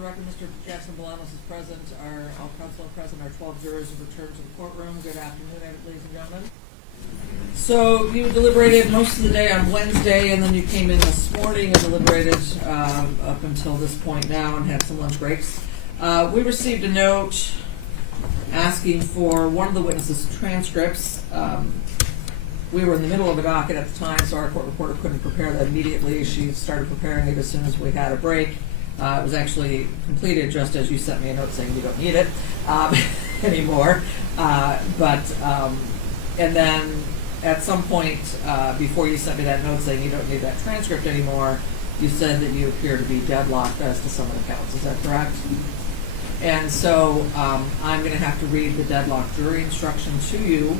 the record, Mr. Jackson-Bolanos is present. All counsel are present. Our 12 jurors have returned to the courtroom. Good afternoon, ladies and gentlemen. So you deliberated most of the day on Wednesday, and then you came in this morning and deliberated up until this point now and had some lunch breaks. We received a note asking for one of the witnesses' transcripts. We were in the middle of a docket at the time, so our court reporter couldn't prepare that immediately. She started preparing it as soon as we had a break. It was actually completed just as you sent me a note saying you don't need it anymore. And then at some point before you sent me that note saying you don't need that transcript anymore, you said that you appear to be deadlocked as to some of the counts. Is that correct? And so I'm going to have to read the deadlocked jury instruction to you.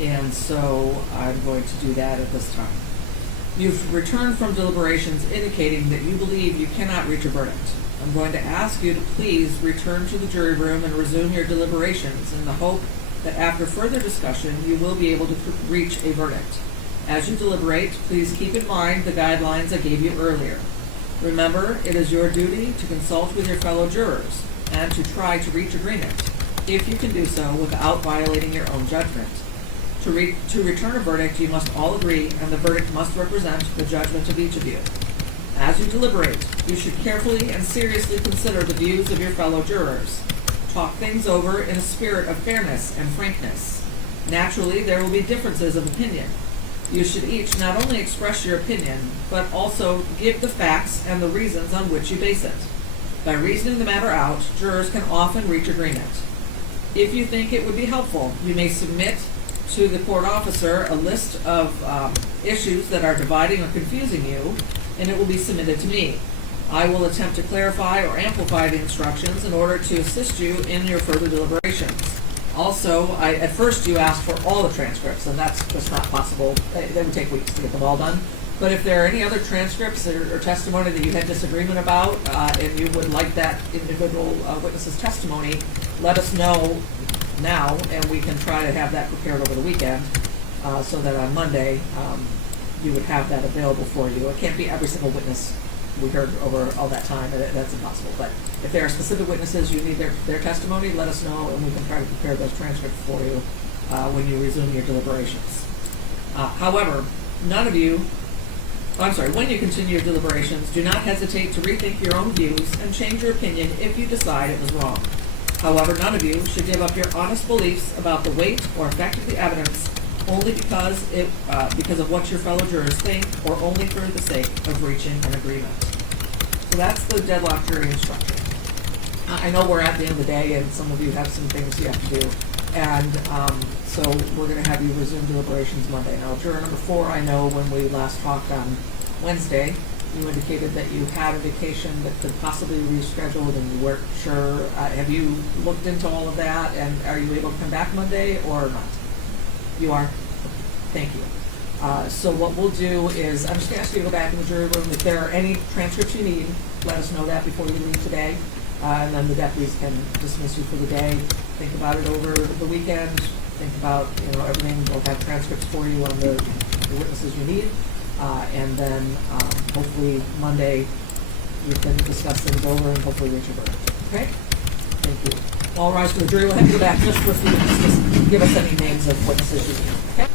And so I'm going to do that at this time. You've returned from deliberations indicating that you believe you cannot reach a verdict. I'm going to ask you to please return to the jury room and resume your deliberations in the hope that after further discussion you will be able to reach a verdict. As you deliberate, please keep in mind the guidelines I gave you earlier. Remember, it is your duty to consult with your fellow jurors and to try to reach agreement, if you can do so without violating your own judgment. To return a verdict, you must all agree, and the verdict must represent the judgment of each of you. As you deliberate, you should carefully and seriously consider the views of your fellow jurors. Talk things over in a spirit of fairness and frankness. Naturally, there will be differences of opinion. You should each not only express your opinion, but also give the facts and the reasons on which you base it. By reasoning the matter out, jurors can often reach agreement. If you think it would be helpful, you may submit to the court officer a list of issues that are dividing or confusing you, and it will be submitted to me. I will attempt to clarify or amplify the instructions in order to assist you in your further deliberations. Also, at first you asked for all the transcripts, and that's just not possible. They would take weeks to get them all done. But if there are any other transcripts or testimony that you had disagreement about, and you would like that individual witness's testimony, let us know now, and we can try to have that prepared over the weekend so that on Monday you would have that available for you. It can't be every single witness we heard over all that time. That's impossible. But if there are specific witnesses you need their testimony, let us know, and we can try to prepare those transcripts for you when you resume your deliberations. However, when you continue your deliberations, do not hesitate to rethink your own views and change your opinion if you decide it was wrong. However, none of you should give up your honest beliefs about the weight or effect of the evidence only because of what your fellow jurors think, or only for the sake of reaching an agreement. So that's the deadlock jury instruction. I know we're at the end of the day, and some of you have some things you have to do, and so we're going to have you resume deliberations Monday. Now, juror number 4, I know when we last talked on Wednesday, you indicated that you had a vacation that could possibly be rescheduled and you weren't sure. Have you looked into all of that, and are you able to come back Monday or not? You are? Thank you. So what we'll do is, I'm just going to ask you to go back in the jury room. If there are any transcripts you need, let us know that before you leave today. And then the deputies can dismiss you for the day. Think about it over the weekend. Think about everything. We'll have transcripts for you on the witnesses you need. And then hopefully Monday we can discuss things over and hopefully reach a verdict. Okay? Thank you. All rise for the jury. We'll have to go back just for a few minutes. Just give us any names of witnesses you need. Okay?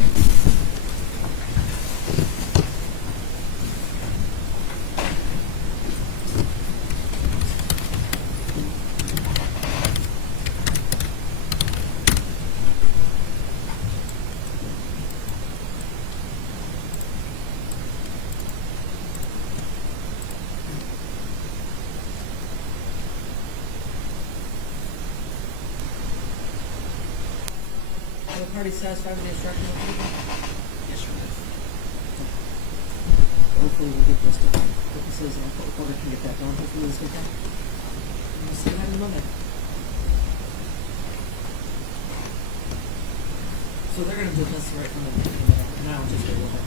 The party satisfied with the instruction? Yes, sir. Hopefully we'll get this to witnesses and the reporter can get that done hopefully this weekend. And we'll see you on Monday. So they're going to do this right from the beginning now, just so we'll have